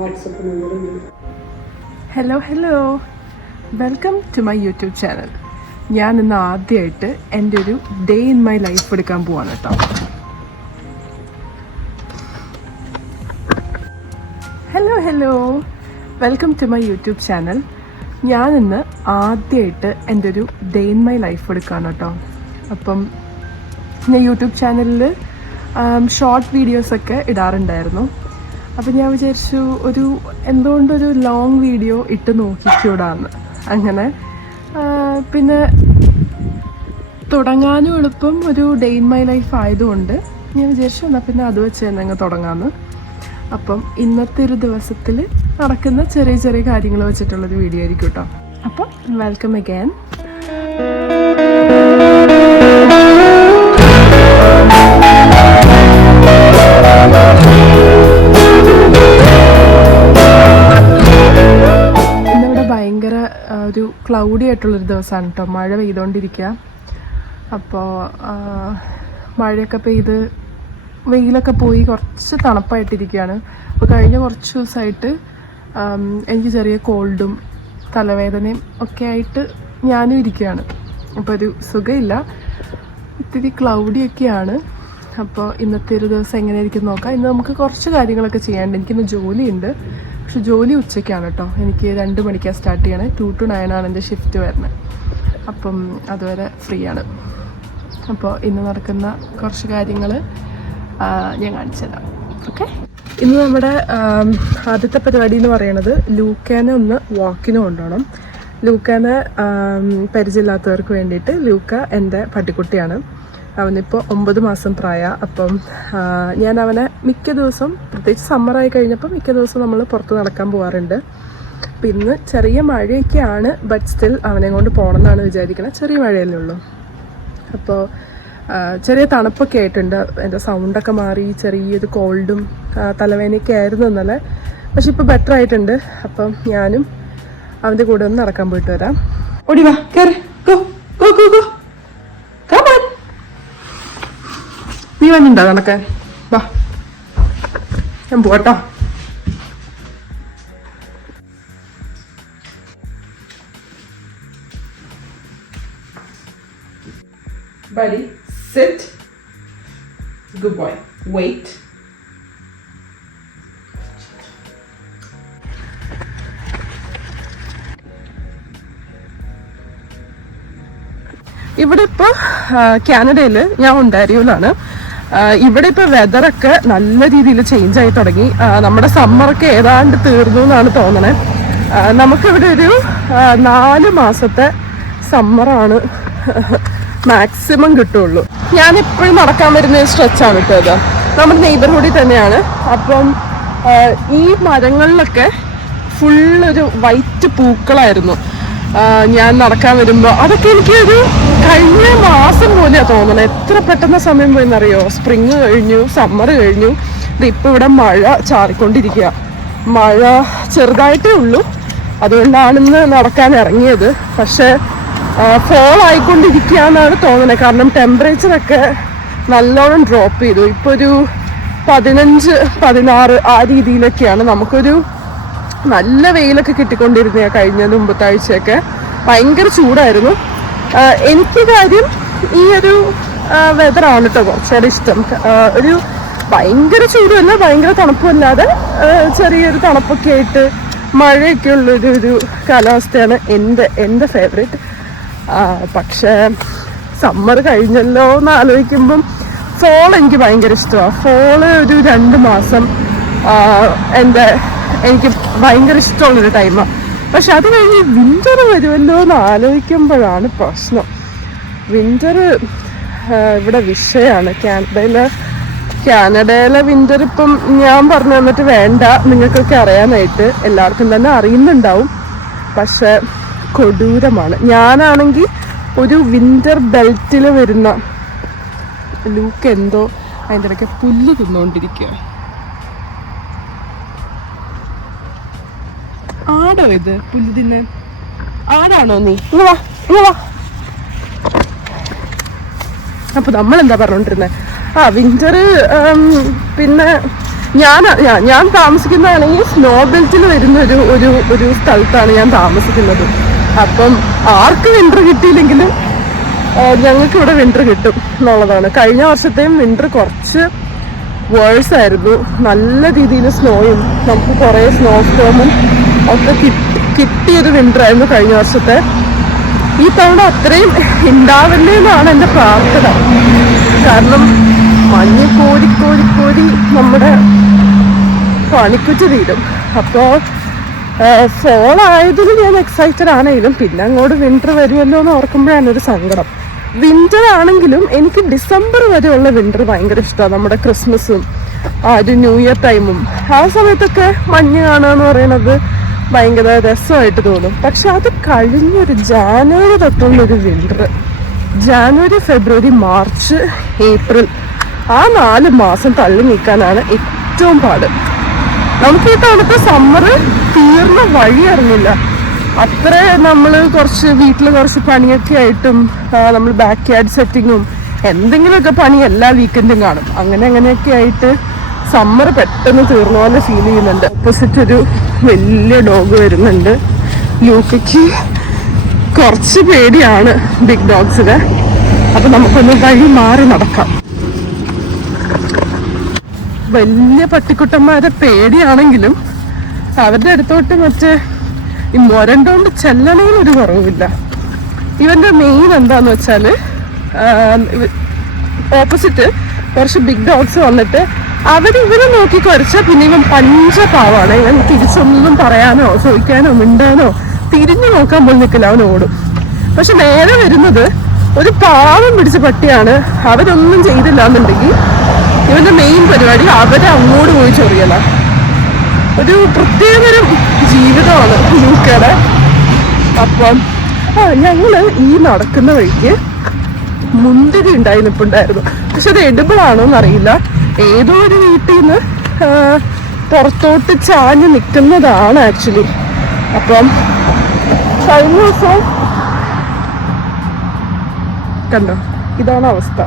WhatsApp നമ്പറുണ്ട്. Hello welcome to my YouTube channel. ഞാൻ ഇന്ന് ആദ്യമായിട്ട് എൻ്റെ ഒരു ഡേ ഇൻ മൈ ലൈഫ് എടുക്കാൻ പോവാണ് കേട്ടോ. Hello welcome to my YouTube channel. ഞാനിന്ന് ആദ്യമായിട്ട് എൻ്റെ ഒരു ഡേ ഇൻ മൈ ലൈഫ് എടുക്കുകയാണ് കേട്ടോ. അപ്പം ഞാൻ യൂട്യൂബ് ചാനലിൽ ഷോർട്ട് വീഡിയോസൊക്കെ ഇടാറുണ്ടായിരുന്നു. അപ്പം ഞാൻ വിചാരിച്ചു എന്തുകൊണ്ടൊരു ലോങ് വീഡിയോ ഇട്ട് നോക്കിക്കൂടാന്ന്. അങ്ങനെ പിന്നെ തുടങ്ങാനും എളുപ്പം ഒരു ഡേ ഇൻ മൈ ലൈഫ് ആയതുകൊണ്ട് ഞാൻ വിചാരിച്ചു എന്നാൽ പിന്നെ അത് വെച്ച് തന്നെ അങ്ങ് തുടങ്ങാമെന്ന്. അപ്പം ഇന്നത്തെ ഒരു ദിവസത്തിൽ നടക്കുന്ന ചെറിയ ചെറിയ കാര്യങ്ങൾ വെച്ചിട്ടുള്ളൊരു വീഡിയോ ആയിരിക്കും കേട്ടോ. അപ്പം വെൽക്കം അഗൈൻ. ഒരു ക്ലൗഡി ആയിട്ടുള്ളൊരു ദിവസമാണ് കേട്ടോ. മഴ പെയ്തുകൊണ്ടിരിക്കുക. അപ്പോൾ മഴയൊക്കെ പെയ്ത് വെയിലൊക്കെ പോയി കുറച്ച് തണുപ്പായിട്ടിരിക്കുകയാണ്. അപ്പോൾ കഴിഞ്ഞ കുറച്ച് ദിവസമായിട്ട് എനിക്ക് ചെറിയ കോൾഡും തലവേദനയും ഒക്കെ ആയിട്ട് ഞാനും ഇരിക്കുകയാണ്. അപ്പോൾ ഒരു സുഖമില്ല, ഇത്തിരി ക്ലൗഡിയൊക്കെയാണ്. അപ്പോൾ ഇന്നത്തെ ഒരു ദിവസം എങ്ങനെ ഇരിക്കും നോക്കാം. ഇന്ന് നമുക്ക് കുറച്ച് കാര്യങ്ങളൊക്കെ ചെയ്യാനുണ്ട്. എനിക്കിന്ന് ജോലിയുണ്ട്, പക്ഷെ ജോലി ഉച്ചയ്ക്കാണ് കേട്ടോ. എനിക്ക് 2 മണിക്കാണ് സ്റ്റാർട്ട് ചെയ്യണേ. 2 to 9 ആണ് എൻ്റെ ഷിഫ്റ്റ് വരുന്നത്. അപ്പം അതുവരെ ഫ്രീ ആണ്. അപ്പോൾ ഇന്ന് നടക്കുന്ന കുറച്ച് കാര്യങ്ങൾ ഞാൻ കാണിച്ചു തരാം. ഓക്കെ, ഇന്ന് നമ്മുടെ ആദ്യത്തെ പരിപാടി എന്ന് പറയുന്നത് ലൂക്കാനെ ഒന്ന് വാക്കിന് കൊണ്ടുപോകണം. ലൂക്കാനെ പരിചയമില്ലാത്തവർക്ക് വേണ്ടിയിട്ട്, ലൂക്ക എൻ്റെ പട്ടിക്കുട്ടിയാണ്. അവനിപ്പോൾ 9 മാസം പ്രായം. അപ്പം ഞാൻ അവനെ മിക്ക ദിവസം, പ്രത്യേകിച്ച് സമ്മറായി കഴിഞ്ഞപ്പോൾ മിക്ക ദിവസം നമ്മൾ പുറത്ത് നടക്കാൻ പോകാറുണ്ട്. അപ്പം ഇന്ന് ചെറിയ മഴയൊക്കെയാണ്, ബട്ട് സ്റ്റിൽ അവനെ കൊണ്ട് പോകണം എന്നാണ് വിചാരിക്കുന്നത്. ചെറിയ മഴയല്ലേ ഉള്ളൂ. അപ്പോൾ ചെറിയ തണുപ്പൊക്കെ ആയിട്ടുണ്ട്. എൻ്റെ സൗണ്ടൊക്കെ മാറി, ചെറിയൊരു കോൾഡും തലവേദനയൊക്കെ ആയിരുന്നു ഇന്നലെ. പക്ഷെ ഇപ്പോൾ ബെറ്റർ ആയിട്ടുണ്ട്. അപ്പം ഞാനും അവൻ്റെ കൂടെ ഒന്ന് നടക്കാൻ പോയിട്ട് വരാം. ഓടി വാ, കയറി, ഗോ ഗോ ഗോ ഗോ. നീ വന്നിട്ടുണ്ടോ നടക്കാൻ? വാ, ഞാൻ പോട്ടോ. Buddy, sit. Good boy. Wait. ഇവിടെ ഇപ്പോൾ കാനഡയിൽ ഞാൻ ഒണ്ടാരിയോയിലാണ്. ഇവിടെ ഇപ്പോൾ വെതറൊക്കെ നല്ല രീതിയിൽ ചേഞ്ച് ആയി തുടങ്ങി. നമ്മുടെ സമ്മറൊക്കെ ഏതാണ്ട് തീർന്നു എന്നാണ് തോന്നണേ. നമുക്കിവിടെ ഒരു 4 മാസത്തെ സമ്മറാണ് മാക്സിമം കിട്ടുള്ളൂ. ഞാനെപ്പോഴും നടക്കാൻ വരുന്ന ഒരു സ്ട്രെച്ചാണ് കേട്ടോ ഇത്. നമ്മുടെ നെയ്ബർഹുഡിൽ തന്നെയാണ്. അപ്പം ഈ മരങ്ങളിലൊക്കെ ഫുള്ളൊരു വൈറ്റ് പൂക്കളായിരുന്നു ഞാൻ നടക്കാൻ വരുമ്പോൾ. അതൊക്കെ എനിക്കൊരു കഴിഞ്ഞ മാസം പോലെയാണ് തോന്നണത്. എത്ര പെട്ടെന്ന് സമയം പോയെന്നറിയോ. സ്പ്രിങ് കഴിഞ്ഞു, സമ്മർ കഴിഞ്ഞു, ഇപ്പം ഇവിടെ മഴ ചാറിക്കൊണ്ടിരിക്കുക. മഴ ചെറുതായിട്ടേ ഉള്ളൂ, അതുകൊണ്ടാണിന്ന് നടക്കാൻ ഇറങ്ങിയത്. പക്ഷേ ഫോൾ ആയിക്കൊണ്ടിരിക്കുക എന്നാണ് തോന്നുന്നത്. കാരണം ടെമ്പറേച്ചറൊക്കെ നല്ലോണം ഡ്രോപ്പ് ചെയ്തു. ഇപ്പോൾ ഒരു 15, 16 ആ രീതിയിലൊക്കെയാണ്. നമുക്കൊരു നല്ല വെയിലൊക്കെ കിട്ടിക്കൊണ്ടിരുന്ന കഴിഞ്ഞ മുമ്പത്തെ ആഴ്ചയൊക്കെ ഭയങ്കര ചൂടായിരുന്നു. എനിക്ക് കാര്യം ഈ ഒരു വെതറാണ് കേട്ടോ കുറച്ചുകൂടെ ഇഷ്ടം. ഒരു ഭയങ്കര ചൂടുമല്ല, ഭയങ്കര തണുപ്പല്ലാതെ ചെറിയൊരു തണുപ്പൊക്കെ ആയിട്ട് മഴയൊക്കെ ഉള്ളൊരു കാലാവസ്ഥയാണ് എൻ്റെ ഫേവറേറ്റ്. പക്ഷേ സമ്മർ കഴിഞ്ഞല്ലോ എന്ന് ആലോചിക്കുമ്പം ഫോൾ എനിക്ക് ഭയങ്കര ഇഷ്ടമാണ്. ഫോള് ഒരു 2 മാസം എനിക്ക് ഭയങ്കര ഇഷ്ടമുള്ളൊരു ടൈമാണ്. പക്ഷെ അത് കഴിഞ്ഞ് വിൻ്റർ വരുമല്ലോ എന്ന് ആലോചിക്കുമ്പോഴാണ് പ്രശ്നം. വിൻ്റർ ഇവിടെ വിഷയമാണ്. കാനഡയിലെ വിൻ്റർ ഇപ്പം ഞാൻ പറഞ്ഞു തന്നിട്ട് വേണ്ട, നിങ്ങൾക്കൊക്കെ അറിയാനായിട്ട്. എല്ലാവർക്കും തന്നെ അറിയുന്നുണ്ടാവും. പക്ഷെ കൊടൂരമാണ്. ഞാനാണെങ്കിൽ ഒരു വിൻ്റർ ബെൽറ്റിൽ വരുന്ന ലൂക്ക് എന്തോ അതിൻ്റെ ഇടയ്ക്ക് പുല്ല് തിന്നുകൊണ്ടിരിക്കുക. ആടോ ഇത് പുല്ല് തിന്നാൻ? ആടാണോ നീ? ഇങ്ങ് വാ. അപ്പൊ നമ്മളെന്താ പറഞ്ഞോണ്ടിരുന്നത്? വിന്റർ പിന്നെ ഞാൻ താമസിക്കുന്നതാണെങ്കിൽ സ്നോ ബെൽറ്റിൽ വരുന്ന ഒരു സ്ഥലത്താണ് ഞാൻ താമസിക്കുന്നത്. അപ്പം ആർക്ക് വിന്റർ കിട്ടിയില്ലെങ്കിലും ഞങ്ങൾക്ക് ഇവിടെ വിന്റർ കിട്ടും എന്നുള്ളതാണ്. കഴിഞ്ഞ വർഷത്തെയും വിന്റർ കുറച്ച് വേഴ്സ് ആയിരുന്നു. നല്ല രീതിയിൽ സ്നോയും നമുക്ക് കുറേ സ്നോ സ്റ്റോമും ഒക്കെ കിട്ടിയൊരു വിന്റർ ആയിരുന്നു കഴിഞ്ഞ വർഷത്തെ. ഈ തവണ അത്രയും ഉണ്ടാവില്ലേ എന്നാണ് എൻ്റെ പ്രാർത്ഥന. കാരണം മഞ്ഞ് കോരി നമ്മുടെ പണിക്കുറ്റി തീരും. അപ്പോൾ ഫോൾ ആയതിൽ ഞാൻ എക്സൈറ്റഡ് ആണെങ്കിലും പിന്നെ അങ്ങോട്ട് വിന്റർ വരുമല്ലോ എന്ന് ഓർക്കുമ്പോഴാണ് ഒരു സങ്കടം. വിന്റർ ആണെങ്കിലും എനിക്ക് ഡിസംബർ വരെയുള്ള വിന്റർ ഭയങ്കര ഇഷ്ടമാണ്. നമ്മുടെ ക്രിസ്മസും ആ ഒരു ന്യൂ ഇയർ ടൈമും ആ സമയത്തൊക്കെ മഞ്ഞ് കാണുക എന്ന് പറയുന്നത് ഭയങ്കര രസമായിട്ട് തോന്നും. പക്ഷെ അത് കഴിഞ്ഞൊരു ജാനുവരി തൊട്ടുള്ളൊരു വിന്റർ, ജാനുവരി ഫെബ്രുവരി മാർച്ച് ഏപ്രിൽ ആ 4 മാസം തള്ളി നീക്കാനാണ് ഏറ്റവും പാട്. നമുക്ക് ഈ തവണത്തെ സമ്മർ തീർന്ന വഴി അറിഞ്ഞില്ല. അത്ര നമ്മൾ വീട്ടിൽ കുറച്ച് പണിയൊക്കെ ആയിട്ടും നമ്മൾ ബാക്ക് യാർഡ് സെറ്റിങ്ങും എന്തെങ്കിലുമൊക്കെ പണി എല്ലാ വീക്കെൻഡും കാണും. അങ്ങനെയൊക്കെ ആയിട്ട് സമ്മർ പെട്ടെന്ന് തീർന്ന പോലെ ഫീൽ ചെയ്യുന്നുണ്ട്. ഓപ്പോസിറ്റ് ഒരു വലിയ ഡോഗ് വരുന്നുണ്ട്. ലൂക്കയ്ക്ക് കുറച്ച് പേടിയാണ് ബിഗ് ഡോഗ്സിനെ. അപ്പൊ നമുക്കൊന്ന് വഴി മാറി നടക്കാം. വലിയ പട്ടിക്കുട്ടന്മാരെ പേടിയാണെങ്കിലും അവരുടെ അടുത്തോട്ട് മറ്റേ ഈ മൊരണ്ടോണ്ട് ചെല്ലണേനൊരു കുറവില്ല. ഇവന്റെ മെയിൻ എന്താന്ന് വെച്ചാല് ഓപ്പോസിറ്റ് കുറച്ച് ബിഗ് ഡോഗ്സ് വന്നിട്ട് ഇവരെ നോക്കി കുറച്ചാൽ പിന്നെ ഇവൻ പഞ്ചപാവാണ്. ഇവൻ തിരിച്ചൊന്നും പറയാനോ ചോദിക്കാനോ മിണ്ടാനോ തിരിഞ്ഞു നോക്കാൻ പോലും നിൽക്കില്ല, അവൻ ഓടും. പക്ഷെ നേരെ വരുന്നത് ഒരു പാവം പിടിച്ച പട്ടിയാണ്. അവരൊന്നും ചെയ്തില്ല എന്നുണ്ടെങ്കിൽ ഇവന്റെ മെയിൻ പരിപാടി അവരെ അങ്ങോട്ട് പോയി ചൊറിയല. ഒരു പ്രത്യേകതരം ജീവിതമാണ് ലൂക്കയുടെ. അപ്പം ഞങ്ങള് ഈ നടക്കുന്ന വഴിക്ക് മുന്തിരി നിൽപ്പുണ്ടായിരുന്നു. പക്ഷെ അത് എഡിബിൾ ആണോ എന്നറിയില്ല. ഏതോ ഒരു വീട്ടിൽ നിന്ന് പുറത്തോട്ട് ചാഞ്ഞ് നിൽക്കുന്നതാണ് ആക്ച്വലി. അപ്പം കഴിഞ്ഞ ദിവസം കണ്ടോ, ഇതാണ് അവസ്ഥ.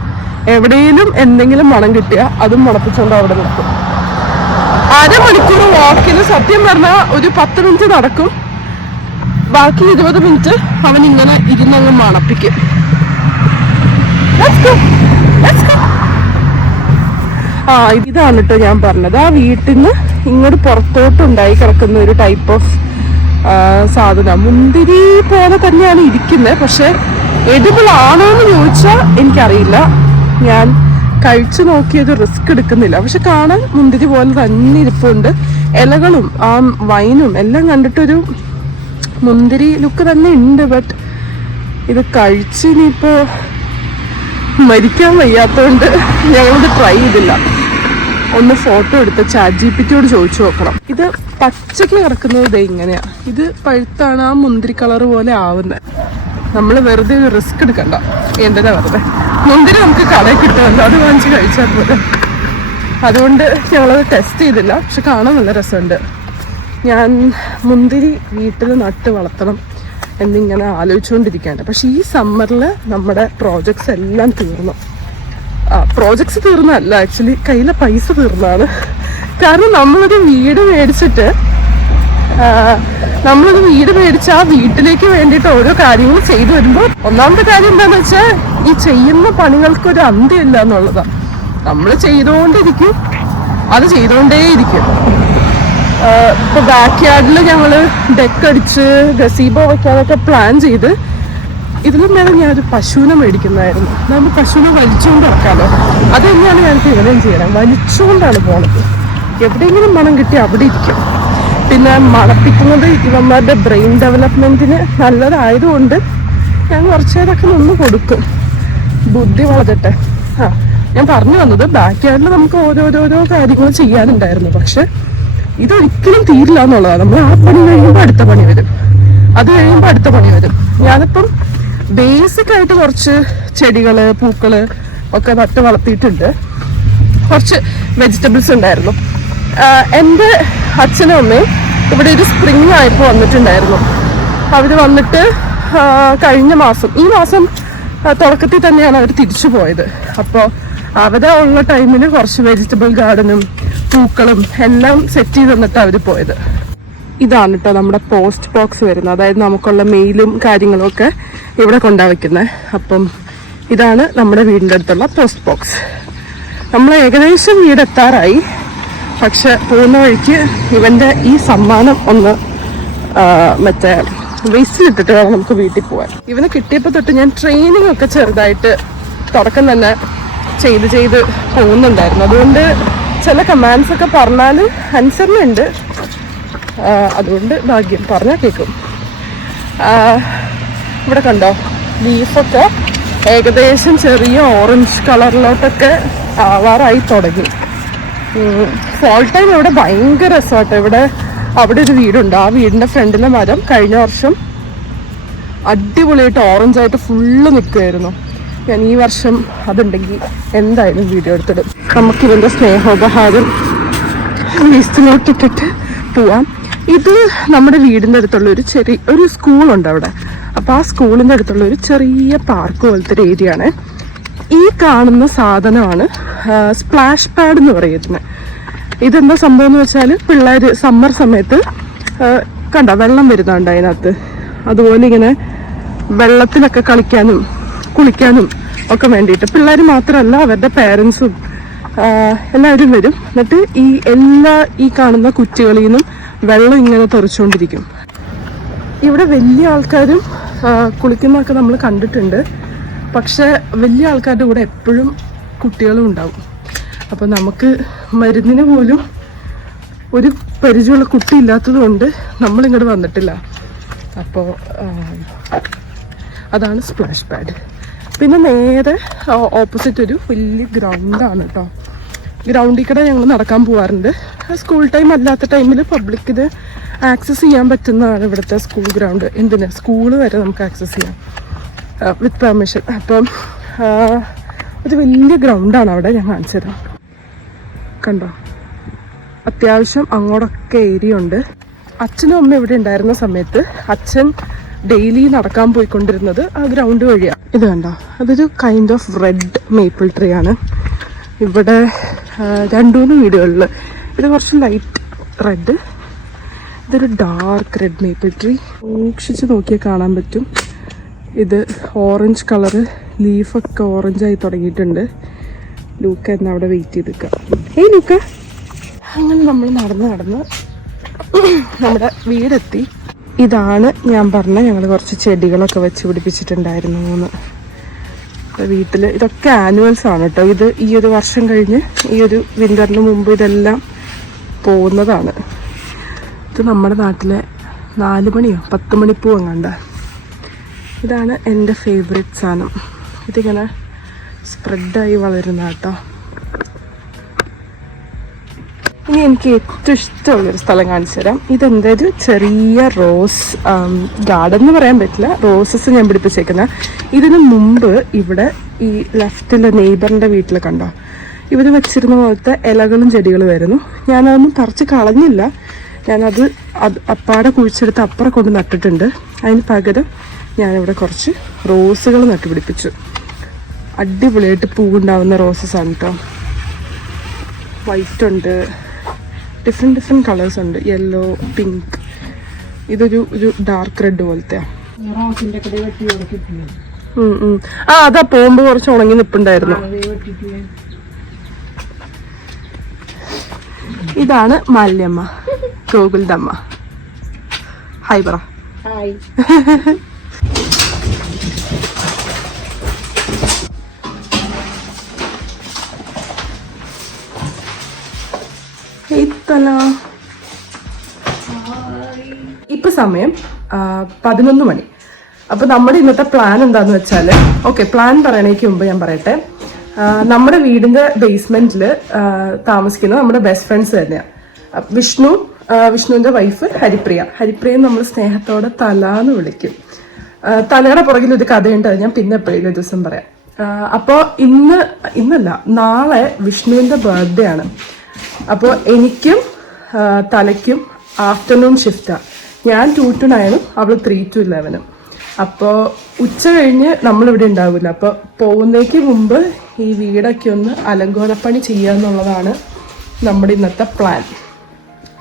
എവിടെയെങ്കിലും എന്തെങ്കിലും മണം കിട്ടിയാൽ അതും മണപ്പിച്ചുകൊണ്ട് അവിടെ നിൽക്കും. അരമണിക്കൂർ വാക്കിന് സത്യം പറഞ്ഞാൽ ഒരു 10 മിനിറ്റ് നടക്കും. ബാക്കി 20 മിനിറ്റ് അവൻ ഇങ്ങനെ ഇരുന്നങ്ങ് മണപ്പിക്കും. ഇതാണ് കേട്ടോ ഞാൻ പറഞ്ഞത്. ആ വീട്ടിൽ നിന്ന് ഇങ്ങോട്ട് പുറത്തോട്ടുണ്ടായി കിടക്കുന്ന ഒരു ടൈപ്പ് ഓഫ് സാധനം. മുന്തിരി പോലെ തന്നെയാണ് ഇരിക്കുന്നത്. പക്ഷെ എഡിബിൾ ആണോ എന്ന് ചോദിച്ചാൽ എനിക്കറിയില്ല. ഞാൻ കഴിച്ചു നോക്കിയത് റിസ്ക് എടുക്കുന്നില്ല. പക്ഷെ കാണാൻ മുന്തിരി പോലെ തന്നെ ഇരിപ്പുണ്ട്. ഇലകളും ആ വൈനും എല്ലാം കണ്ടിട്ടൊരു മുന്തിരി ലുക്ക് തന്നെ ഉണ്ട്. ബട്ട് ഇത് കഴിച്ച് ഇനിയിപ്പോ മരിക്കാൻ വയ്യാത്തോണ്ട് ഞങ്ങളിത് ട്രൈ ചെയ്തില്ല. ഒന്ന് ഫോട്ടോ എടുത്ത് ChatGPT ചോദിച്ചു നോക്കണം. ഇത് പച്ചയ്ക്ക് കിടക്കുന്നത് ഇങ്ങനെയാ. ഇത് പഴുത്താണ് ആ മുന്തിരി കളർ പോലെ ആവുന്നത്. നമ്മൾ വെറുതെ റിസ്ക് എടുക്കണ്ട. എന്തിനാ വെറുതെ, മുന്തിരി നമുക്ക് കടയിൽ കിട്ടുമല്ലോ, അത് വാങ്ങിച്ച് കഴിച്ചാൽ പോലെ. അതുകൊണ്ട് ഞങ്ങളത് ടെസ്റ്റ് ചെയ്തില്ല. പക്ഷെ കാണാൻ നല്ല രസമുണ്ട്. ഞാൻ മുന്തിരി വീട്ടിൽ നട്ട് വളർത്തണം എന്നിങ്ങനെ ആലോചിച്ചുകൊണ്ടിരിക്കുകയാണ്. പക്ഷെ ഈ സമ്മറിൽ നമ്മുടെ പ്രോജക്ട്സ് എല്ലാം തീർന്നു. പ്രോജക്ട്സ് തീർന്നല്ല, ആക്ച്വലി കയ്യിലെ പൈസ തീർന്നതാണ്. കാരണം നമ്മളൊരു വീട് മേടിച്ചിട്ട് ആ വീട്ടിലേക്ക് വേണ്ടിയിട്ട് ഓരോ കാര്യങ്ങൾ ചെയ്തു വരുമ്പോൾ ഒന്നാമത്തെ കാര്യം എന്താണെന്ന് വെച്ചാൽ ഈ ചെയ്യുന്ന പണികൾക്കൊരു അന്ത്യമില്ല എന്നുള്ളതാണ്. നമ്മൾ ചെയ്തുകൊണ്ടിരിക്കും, അത് ചെയ്തുകൊണ്ടേയിരിക്കും. ഇപ്പോൾ ബാക്ക് യാർഡിൽ ഞങ്ങൾ ഡെക്ക് അടിച്ച് ഗസീബോ വയ്ക്കാനൊക്കെ പ്ലാൻ ചെയ്ത് ഇതിലും മേലെ ഞാനൊരു പശുവിനെ മേടിക്കുന്നതായിരുന്നു. നമ്മൾ പശുവിനെ വലിച്ചുകൊണ്ട് ഇറക്കാമല്ലോ. അത് തന്നെയാണ് ഞങ്ങൾക്ക് ഇവനെയും ചെയ്യണം. വലിച്ചുകൊണ്ടാണ് പോണത്. എവിടെയെങ്കിലും മണം കിട്ടി അവിടെ ഇരിക്കും. പിന്നെ മണപ്പിക്കുന്നത് ഇവന്മാരുടെ ബ്രെയിൻ ഡെവലപ്മെൻറ്റിന് നല്ലതായതുകൊണ്ട് ഞാൻ കുറച്ച് നേരമൊക്കെ നിന്ന് കൊടുക്കും. ബുദ്ധി വളരട്ടെ. ഞാൻ പറഞ്ഞു വന്നത് ബാക്ക് യാർഡിൽ നമുക്ക് ഓരോരോ കാര്യങ്ങൾ ചെയ്യാനുണ്ടായിരുന്നു. പക്ഷെ ഇതൊരിക്കലും തീരില്ല എന്നുള്ളതാണ്. നമ്മൾ ആ പണി കഴിയുമ്പോൾ അടുത്ത പണി വരും, അത് കഴിയുമ്പോൾ അടുത്ത പണി വരും. ഞാനിപ്പം ബേസിക് ആയിട്ട് കുറച്ച് ചെടികള് പൂക്കള് ഒക്കെ നട്ട് വളർത്തിയിട്ടുണ്ട്. കുറച്ച് വെജിറ്റബിൾസ് ഉണ്ടായിരുന്നു. എൻ്റെ അച്ഛനും അമ്മയും ഇവിടെ ഒരു സ്പ്രിങ് ആയപ്പോൾ വന്നിട്ടുണ്ടായിരുന്നു. അവർ വന്നിട്ട് കഴിഞ്ഞ മാസം, ഈ മാസം തുടക്കത്തിൽ തന്നെയാണ് അവർ തിരിച്ചു പോയത്. അപ്പോൾ അവിടെ ഉള്ള ടൈമിന് കുറച്ച് വെജിറ്റബിൾ ഗാർഡനും പൂക്കളും എല്ലാം സെറ്റ് ചെയ്ത് തന്നിട്ടാണ് അവർ പോയത്. ഇതാണ് കേട്ടോ നമ്മുടെ പോസ്റ്റ് ബോക്സ് വരുന്നത്. അതായത് നമുക്കുള്ള മെയിലും കാര്യങ്ങളും ഒക്കെ ഇവിടെ കൊണ്ടുവയ്ക്കുന്നത്. അപ്പം ഇതാണ് നമ്മുടെ വീടിൻ്റെ അടുത്തുള്ള പോസ്റ്റ് ബോക്സ്. നമ്മൾ ഏകദേശം വീടെത്താറായി. പക്ഷെ പോകുന്ന വഴിക്ക് ഇവൻ്റെ ഈ സമ്മാനം ഒന്ന് മറ്റേ വേസ്റ്റിലിട്ടിട്ട് വേണം നമുക്ക് വീട്ടിൽ പോകാൻ. ഇവനെ കിട്ടിയപ്പോൾ തൊട്ട് ഞാൻ ട്രെയിനിങ് ഒക്കെ ചെറുതായിട്ട് തുടക്കം തന്നെ ചെയ്ത് പോകുന്നുണ്ടായിരുന്നു. അതുകൊണ്ട് ചില കമാൻഡ്സ് ഒക്കെ പറഞ്ഞാലും അനുസരണയുണ്ട്. അതുകൊണ്ട് ഭാഗ്യം, പറഞ്ഞാൽ കേൾക്കും. ഇവിടെ കണ്ടോ, ലീഫൊക്കെ ഏകദേശം ചെറിയ ഓറഞ്ച് കളറിലോട്ടൊക്കെ ആവാറായി തുടങ്ങി. ഫോൾ ടൈം ഇവിടെ ഭയങ്കര രസമാട്ടോ. ഇവിടെ അവിടെ ഒരു വീടുണ്ട്. ആ വീടിൻ്റെ ഫ്രണ്ടിലെ മരം കഴിഞ്ഞ വർഷം അടിപൊളിയായിട്ട് ഓറഞ്ചായിട്ട് ഫുള്ള് നിൽക്കുമായിരുന്നു. ഞാൻ ഈ വർഷം അതുണ്ടെങ്കിൽ എന്തായാലും വീഡിയോ എടുത്തിടും. നമുക്കിതിൻ്റെ സ്നേഹോപഹാരം വേസ്റ്റിലോട്ടിട്ടിട്ട് പോവാം. ഇത് നമ്മുടെ വീടിൻ്റെ അടുത്തുള്ള ഒരു സ്കൂളുണ്ട് അവിടെ. അപ്പോൾ ആ സ്കൂളിൻ്റെ അടുത്തുള്ള ഒരു ചെറിയ പാർക്ക് പോലത്തെ ഒരു ഏരിയ ആണ്. ഈ കാണുന്ന സാധനമാണ് സ്പ്ലാഷ് പാഡ് എന്ന് പറയുന്നത്. ഇതെന്താ സംഭവം എന്ന് വെച്ചാൽ, പിള്ളേർ സമ്മർ സമയത്ത് കണ്ടോ വെള്ളം വരുന്നുണ്ട് അതിനകത്ത്. അതുപോലെ ഇങ്ങനെ വെള്ളത്തിലൊക്കെ കളിക്കാനും കുളിക്കാനും ഒക്കെ വേണ്ടിയിട്ട് പിള്ളേർ മാത്രമല്ല അവരുടെ പേരൻസും എല്ലാവരും വരും. എന്നിട്ട് ഈ കാണുന്ന കുറ്റികളിൽ നിന്നും വെള്ളം ഇങ്ങനെ തെറിച്ചുകൊണ്ടിരിക്കും. ഇവിടെ വലിയ ആൾക്കാരും കുളിക്കുന്നതൊക്കെ നമ്മൾ കണ്ടിട്ടുണ്ട്. പക്ഷെ വലിയ ആൾക്കാരുടെ കൂടെ എപ്പോഴും കുട്ടികളും ഉണ്ടാവും. അപ്പോൾ നമുക്ക് മരുന്നിന് പോലും ഒരു പരിചയമുള്ള കുട്ടി ഇല്ലാത്തത് കൊണ്ട് നമ്മളിങ്ങോട്ട് വന്നിട്ടില്ല. അപ്പോൾ അതാണ് സ്പ്ലാഷ് പാഡ്. പിന്നെ നേരെ ഓപ്പോസിറ്റ് ഒരു വലിയ ഗ്രൗണ്ടാണ് കേട്ടോ. ഗ്രൗണ്ടിൽ കൂടെ ഞങ്ങൾ നടക്കാൻ പോകാറുണ്ട്. സ്കൂൾ ടൈം അല്ലാത്ത ടൈമിൽ പബ്ലിക്കിന് ആക്സസ് ചെയ്യാൻ പറ്റുന്നതാണ് ഇവിടുത്തെ സ്കൂൾ ഗ്രൗണ്ട്. എന്തിന് സ്കൂൾ വരെ നമുക്ക് ആക്സസ് ചെയ്യാം വിത്ത് പെർമിഷൻ. അപ്പം ഒരു വലിയ ഗ്രൗണ്ടാണ് അവിടെ. ഞാൻ കാണിച്ചു തരാം. കണ്ടോ, അത്യാവശ്യം അങ്ങോട്ടൊക്കെ ഏരിയ ഉണ്ട്. അച്ഛനും അമ്മയും ഇവിടെ ഉണ്ടായിരുന്ന സമയത്ത് അച്ഛൻ ഡെയിലി നടക്കാൻ പോയിക്കൊണ്ടിരുന്നത് ആ ഗ്രൗണ്ട് വഴിയാണ്. ഇത് കണ്ടോ, അതൊരു kind of red maple tree ആണ്. ഇവിടെ 2-3 വീടുകളിൽ ഇത് കുറച്ച് ലൈറ്റ് റെഡ്, ഇതൊരു ഡാർക്ക് റെഡ് മേപ്പിൾ ട്രീ. സൂക്ഷിച്ച് നോക്കിയാൽ കാണാൻ പറ്റും. ഇത് ഓറഞ്ച് കളറ്, ലീഫൊക്കെ ഓറഞ്ചായി തുടങ്ങിയിട്ടുണ്ട്. ലൂക്ക എന്നാ അവിടെ വെയിറ്റ് ചെയ്ത് നിൽക്കുക. ഏയ് ലൂക്ക. അങ്ങനെ നമ്മൾ നടന്ന് നമ്മുടെ വീടെത്തി. ഇതാണ് ഞാൻ പറഞ്ഞ ഞങ്ങൾ കുറച്ച് ചെടികളൊക്കെ വെച്ച് പിടിപ്പിച്ചിട്ടുണ്ടായിരുന്നു എന്ന്. വീട്ടിൽ ഇതൊക്കെ ആനുവൽസ് ആണ് കേട്ടോ. ഇത് ഈ ഒരു വർഷം കഴിഞ്ഞ് ഈ ഒരു വിൻ്ററിന് മുമ്പ് ഇതെല്ലാം പോകുന്നതാണ്. ഇത് നമ്മുടെ നാട്ടിലെ 4 മണിയോ 10 മണിപ്പൂ എങ്ങാണ്ട. ഇതാണ് എൻ്റെ ഫേവറേറ്റ് സാധനം. ഇതിങ്ങനെ സ്പ്രെഡായി വളരുന്ന കേട്ടോ. ഇനി എനിക്ക് ഏറ്റവും ഇഷ്ടമുള്ളൊരു സ്ഥലം കാണിച്ചു തരാം. ഇതെന്തൊരു ചെറിയ റോസ് ഗാർഡൻ എന്ന് പറയാൻ പറ്റില്ല, റോസസ് ഞാൻ പിടിപ്പിച്ചേക്കുന്ന. ഇതിന് മുമ്പ് ഇവിടെ ഈ ലെഫ്റ്റിലെ നെയ്ബറിൻ്റെ വീട്ടിൽ കണ്ടോ, ഇവർ വെച്ചിരുന്ന പോലത്തെ ഇലകളും ചെടികളും ആയിരുന്നു. ഞാനതൊന്നും പറിച്ച് കളഞ്ഞില്ല. ഞാനത് അപ്പാടെ കുഴിച്ചെടുത്ത് അപ്പുറം കൊണ്ട് നട്ടിട്ടുണ്ട്. അതിന് പകരം ഞാനിവിടെ കുറച്ച് റോസുകൾ നട്ടുപിടിപ്പിച്ചു. അടിപൊളിയായിട്ട് പൂവുണ്ടാവുന്ന റോസസ് ആണ് കേട്ടോ. വൈറ്റ് ഉണ്ട്, ഡിഫറെൻറ്റ് കളേഴ്സ് ഉണ്ട്, യെല്ലോ, പിങ്ക്. ഇതൊരു ഡാർക്ക് റെഡ് പോലത്തെയാ. അതാ പോകുമ്പോ കുറച്ച് ഉണങ്ങി നിൽപ്പുണ്ടായിരുന്നു. ഇതാണ് മാല്യമ്മ, ഗോകുൽദമ്മ. ഹായ് പറ. ഹായ്. ഇപ്പൊ സമയം 11 മണി. അപ്പൊ നമ്മുടെ ഇന്നത്തെ പ്ലാൻ എന്താന്ന് വെച്ചാല്, പ്ലാൻ പറയണേക്ക് മുമ്പ് ഞാൻ പറയട്ടെ. നമ്മുടെ വീടിന്റെ ബേസ്മെന്റിൽ താമസിക്കുന്ന നമ്മുടെ ബെസ്റ്റ് ഫ്രണ്ട്സ് തന്നെയാണ് വിഷ്ണുവിന്റെ വൈഫ് ഹരിപ്രിയ നമ്മൾ സ്നേഹത്തോടെ തലാന്ന് വിളിക്കും. തലയുടെ പുറകിൽ ഒരു കഥയുണ്ട്, അത് ഞാൻ പിന്നെ എപ്പോഴും ഒരു ദിവസം പറയാം. അപ്പോൾ ഇന്നല്ല നാളെ വിഷ്ണുവിന്റെ ബർത്ത്ഡേ ആണ്. അപ്പോൾ എനിക്കും തലയ്ക്കും ആഫ്റ്റർനൂൺ ഷിഫ്റ്റാണ്. ഞാൻ 2 to 9, അവൾ 3 to 11. അപ്പോൾ ഉച്ച കഴിഞ്ഞ് നമ്മളിവിടെ ഉണ്ടാവില്ല. അപ്പോൾ പോകുന്നേക്ക് മുമ്പ് ഈ വീടൊക്കെ ഒന്ന് അലങ്കോലപ്പണി ചെയ്യുക എന്നുള്ളതാണ് നമ്മുടെ ഇന്നത്തെ പ്ലാൻ.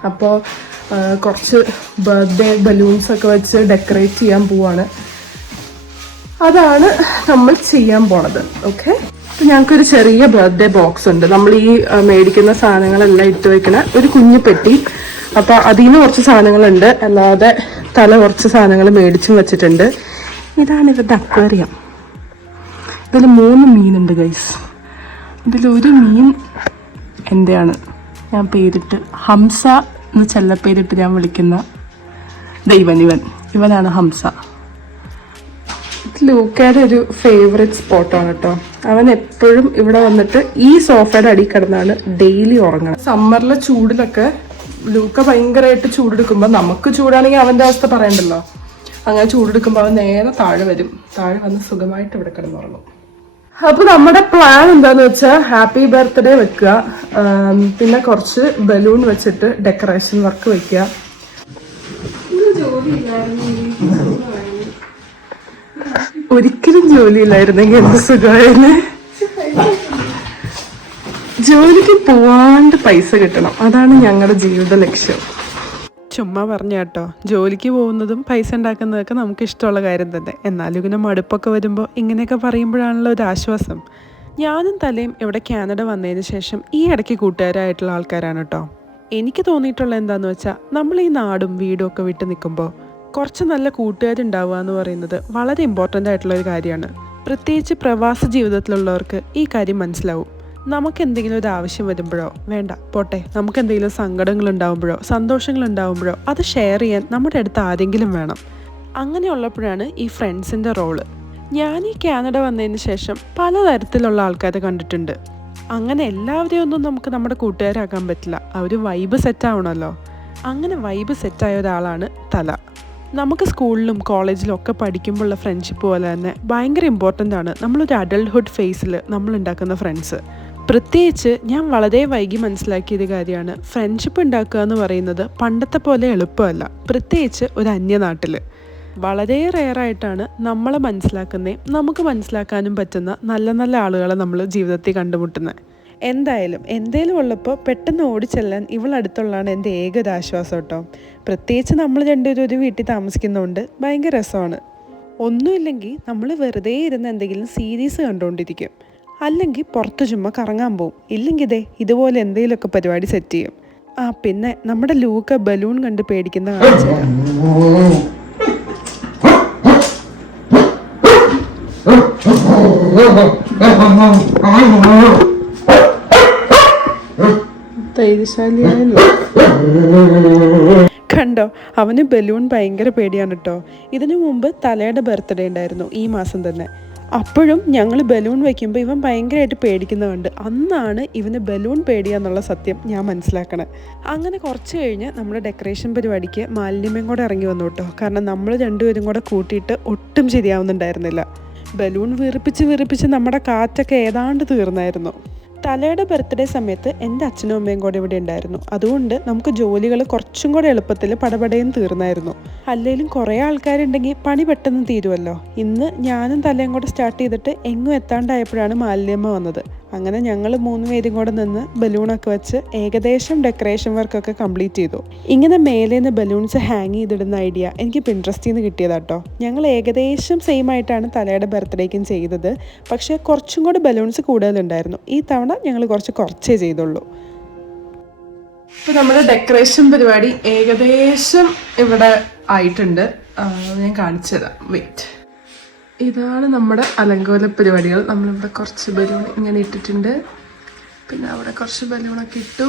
അപ്പോൾ കുറച്ച് ബർത്ത്ഡേ ബലൂൺസൊക്കെ വെച്ച് ഡെക്കറേറ്റ് ചെയ്യാൻ പോവാണ്. അതാണ് നമ്മൾ ചെയ്യാൻ പോണത്. ഓക്കെ, അപ്പം ഞങ്ങൾക്കൊരു ചെറിയ ബർത്ത്ഡേ ബോക്സ് ഉണ്ട്. നമ്മൾ ഈ മേടിക്കുന്ന സാധനങ്ങളെല്ലാം ഇട്ട് വെക്കണ ഒരു കുഞ്ഞു പെട്ടി. അപ്പോൾ അതിൽ നിന്ന് കുറച്ച് സാധനങ്ങളുണ്ട്, അല്ലാതെ തല കുറച്ച് സാധനങ്ങൾ മേടിച്ചും വെച്ചിട്ടുണ്ട്. ഇതാണ് ഇവരുടെ അക്വേറിയം. ഇതിൽ 3 മീനുണ്ട് ഗൈസ്. ഇതിലൊരു മീൻ എൻ്റെയാണ്. ഞാൻ പേരിട്ട് ഹംസ എന്ന് ചെല്ലപ്പേരിട്ട് ഞാൻ വിളിക്കുന്ന ഇവനാണ് ഹംസ. ലൂക്കയുടെ ഒരു ഫേവറേറ്റ് സ്പോട്ടാണ് കേട്ടോ. അവൻ എപ്പോഴും ഇവിടെ വന്നിട്ട് ഈ സോഫയുടെ അടി കിടന്നാണ് ഡെയിലി ഉറങ്ങണം. സമ്മറിലെ ചൂടിലൊക്കെ ലൂക്ക ഭയങ്കരമായിട്ട് ചൂടെടുക്കുമ്പോൾ, നമുക്ക് ചൂടാണെങ്കിൽ അവൻ്റെ അവസ്ഥ പറയണ്ടല്ലോ, അങ്ങനെ ചൂടെടുക്കുമ്പോൾ അവൻ നേരെ താഴെ വരും. താഴെ വന്ന് സുഖമായിട്ട് ഇവിടെ കിടന്നുറങ്ങും. അപ്പൊ നമ്മുടെ പ്ലാൻ എന്താന്ന് വെച്ചാൽ ഹാപ്പി ബർത്ത്ഡേ വെക്കുക, പിന്നെ കുറച്ച് ബലൂൺ വെച്ചിട്ട് ഡെക്കറേഷൻ വർക്ക് വെക്കുക. ഒരിക്കലും ജോലിയില്ലായിരുന്നെങ്കിൽ എന്ത് സുഖമായിരുന്നു. ജോലിക്ക് പോവാണ്ട് പൈസ കിട്ടണം, അതാണ് ഞങ്ങളുടെ ജീവിത ലക്ഷ്യം. ചുമ്മാ പറഞ്ഞ കേട്ടോ, ജോലിക്ക് പോകുന്നതും പൈസ ഉണ്ടാക്കുന്നതൊക്കെ നമുക്ക് ഇഷ്ടമുള്ള കാര്യം തന്നെ. എന്നാലും ഇങ്ങനെ മടുപ്പൊക്കെ വരുമ്പോൾ ഇങ്ങനെയൊക്കെ പറയുമ്പോഴാണല്ലോ ഒരു ആശ്വാസം. ഞാനും തലയും ഇവിടെ കാനഡ വന്നതിന് ശേഷം ഈ ഇടയ്ക്ക് കൂട്ടുകാരായിട്ടുള്ള ആൾക്കാരാണ് കേട്ടോ. എനിക്ക് തോന്നിയിട്ടുള്ള എന്താണെന്ന് വെച്ചാൽ, നമ്മൾ ഈ നാടും വീടും ഒക്കെ വിട്ട് നിൽക്കുമ്പോൾ കുറച്ച് നല്ല കൂട്ടുകാരുണ്ടാവുക എന്ന് പറയുന്നത് വളരെ ഇമ്പോർട്ടൻ്റ് ആയിട്ടുള്ളൊരു കാര്യമാണ്. പ്രത്യേകിച്ച് പ്രവാസ ജീവിതത്തിലുള്ളവർക്ക് ഈ കാര്യം മനസ്സിലാവും. നമുക്ക് എന്തെങ്കിലും ഒരു ആവശ്യം വരുമ്പോഴോ, വേണ്ട പോട്ടെ, നമുക്ക് എന്തെങ്കിലും സങ്കടങ്ങൾ ഉണ്ടാകുമ്പോഴോ സന്തോഷങ്ങൾ ഉണ്ടാകുമ്പോഴോ അത് ഷെയർ ചെയ്യാൻ നമ്മുടെ അടുത്ത് ആരെങ്കിലും വേണം. അങ്ങനെയുള്ളപ്പോഴാണ് ഈ ഫ്രണ്ട്സിൻ്റെ റോള്. ഞാൻ ഈ കാനഡ വന്നതിന് ശേഷം പലതരത്തിലുള്ള ആൾക്കാരെ കണ്ടിട്ടുണ്ട്. അങ്ങനെ എല്ലാവരെയും ഒന്നും നമുക്ക് നമ്മുടെ കൂട്ടുകാരാക്കാൻ പറ്റില്ല. അവർ വൈബ് സെറ്റാവണമല്ലോ. അങ്ങനെ വൈബ് സെറ്റായ ഒരാളാണ് തല. നമുക്ക് സ്കൂളിലും കോളേജിലും ഒക്കെ പഠിക്കുമ്പോഴുള്ള ഫ്രണ്ട്ഷിപ്പ് പോലെ തന്നെ ഭയങ്കര ഇമ്പോർട്ടൻ്റ് ആണ് നമ്മളൊരു അഡൾട്ട്ഹുഡ് ഫേസിൽ നമ്മൾ ഉണ്ടാക്കുന്ന ഫ്രണ്ട്സ്. പ്രത്യേകിച്ച് ഞാൻ വളരെ വൈകി മനസ്സിലാക്കിയൊരു കാര്യമാണ്, ഫ്രണ്ട്ഷിപ്പ് ഉണ്ടാക്കുക എന്ന് പറയുന്നത് പണ്ടത്തെ പോലെ എളുപ്പമല്ല. പ്രത്യേകിച്ച് ഒരു അന്യനാട്ടിൽ വളരെ റെയറായിട്ടാണ് നമ്മളെ നമുക്ക് മനസ്സിലാക്കാനും പറ്റുന്ന നല്ല നല്ല ആളുകളെ നമ്മൾ ജീവിതത്തിൽ കണ്ടുമുട്ടുന്നത്. എന്തേലും ഉള്ളപ്പോൾ പെട്ടെന്ന് ഓടിച്ചെല്ലാൻ ഇവളടുത്തുള്ളതാണ് എൻ്റെ ഏക ഒരു ആശ്വാസം കേട്ടോ. പ്രത്യേകിച്ച് നമ്മൾ രണ്ടുപേരും ഒരു വീട്ടിൽ താമസിക്കുന്നതുകൊണ്ട് ഭയങ്കര രസമാണ്. ഒന്നുമില്ലെങ്കിൽ നമ്മൾ വെറുതെ ഇരുന്ന് എന്തെങ്കിലും സീരീസ് കണ്ടുകൊണ്ടിരിക്കും, അല്ലെങ്കിൽ പുറത്ത് ചുമ്മാ കറങ്ങാൻ പോവും, ഇല്ലെങ്കിൽ ഇതുപോലെ എന്തെങ്കിലുമൊക്കെ പരിപാടി സെറ്റ് ചെയ്യും. പിന്നെ നമ്മുടെ ലൂക്ക ബലൂൺ കണ്ട് പേടിക്കുന്ന കാണിച്ചു തരാം. കണ്ടോ, അവന് ബലൂൺ ഭയങ്കര പേടിയാണ് കേട്ടോ. ഇതിനു മുമ്പ് തലയുടെ ബർത്ത്ഡേ ഉണ്ടായിരുന്നു ഈ മാസം തന്നെ. അപ്പോഴും ഞങ്ങൾ ബലൂൺ വയ്ക്കുമ്പോൾ ഇവൻ ഭയങ്കരമായിട്ട് പേടിക്കുന്നതുകൊണ്ട് അന്നാണ് ഇവന് ബലൂൺ പേടിയാന്നുള്ള സത്യം ഞാൻ മനസ്സിലാക്കണത്. അങ്ങനെ കുറച്ച് കഴിഞ്ഞ് നമ്മുടെ ഡെക്കറേഷൻ പരിപാടിക്ക് മാലിന്യം കൂടെ ഇറങ്ങി വന്നു കേട്ടോ. കാരണം നമ്മൾ രണ്ടുപേരും കൂടെ കൂട്ടിയിട്ട് ഒട്ടും ശരിയാവുന്നുണ്ടായിരുന്നില്ല. ബലൂൺ വീർപ്പിച്ച് നമ്മുടെ കാറ്റൊക്കെ ഏതാണ്ട് തീർന്നായിരുന്നു. തലയുടെ ബർത്ത്ഡേ സമയത്ത് എൻ്റെ അച്ഛനും അമ്മയും കൂടെ ഇവിടെ ഉണ്ടായിരുന്നു. അതുകൊണ്ട് നമുക്ക് ജോലികൾ കുറച്ചും കൂടെ എളുപ്പത്തിൽ പടപടയും തീർന്നായിരുന്നു. അല്ലെങ്കിലും കുറേ ആൾക്കാരുണ്ടെങ്കിൽ പണി പെട്ടെന്ന് തീരുമല്ലോ. ഇന്ന് ഞാനും തലയും കൂടെ സ്റ്റാർട്ട് ചെയ്തിട്ട് എങ്ങും എത്താണ്ടായപ്പോഴാണ് മാലിന്യമ്മ വന്നത്. അങ്ങനെ ഞങ്ങൾ 3 പേരും കൂടെ നിന്ന് ബലൂണൊക്കെ വെച്ച് ഏകദേശം ഡെക്കറേഷൻ വർക്കൊക്കെ കംപ്ലീറ്റ് ചെയ്തു. ഇങ്ങനെ മേലേന്ന് ബലൂൺസ് ഹാങ് ചെയ്തിടുന്ന ഐഡിയ എനിക്ക് പിൻട്രസ്റ്റിൽ നിന്ന് കിട്ടിയതാട്ടോ. ഞങ്ങൾ ഏകദേശം സെയിം ആയിട്ടാണ് തലയുടെ ബർത്ത്ഡേക്കും ചെയ്തത്. പക്ഷേ കുറച്ചും കൂടെ ബലൂൺസ് കൂടുതലുണ്ടായിരുന്നു. ഈ തവണ ഞങ്ങൾ കുറച്ചേ ചെയ്തുള്ളൂ. ഇപ്പോൾ നമ്മുടെ ഡെക്കറേഷൻ പരിപാടി ഏകദേശം ഇവിടെ ആയിട്ടുണ്ട്. ഞാൻ കാണിച്ചു തരാം, വെയിറ്റ്. ഇതാണ് നമ്മുടെ അലങ്കോല പരിപാടികൾ. നമ്മളിവിടെ കുറച്ച് ബലൂൺ ഇങ്ങനെ ഇട്ടിട്ടുണ്ട്, പിന്നെ അവിടെ കുറച്ച് ബലൂണൊക്കെ ഇട്ടു,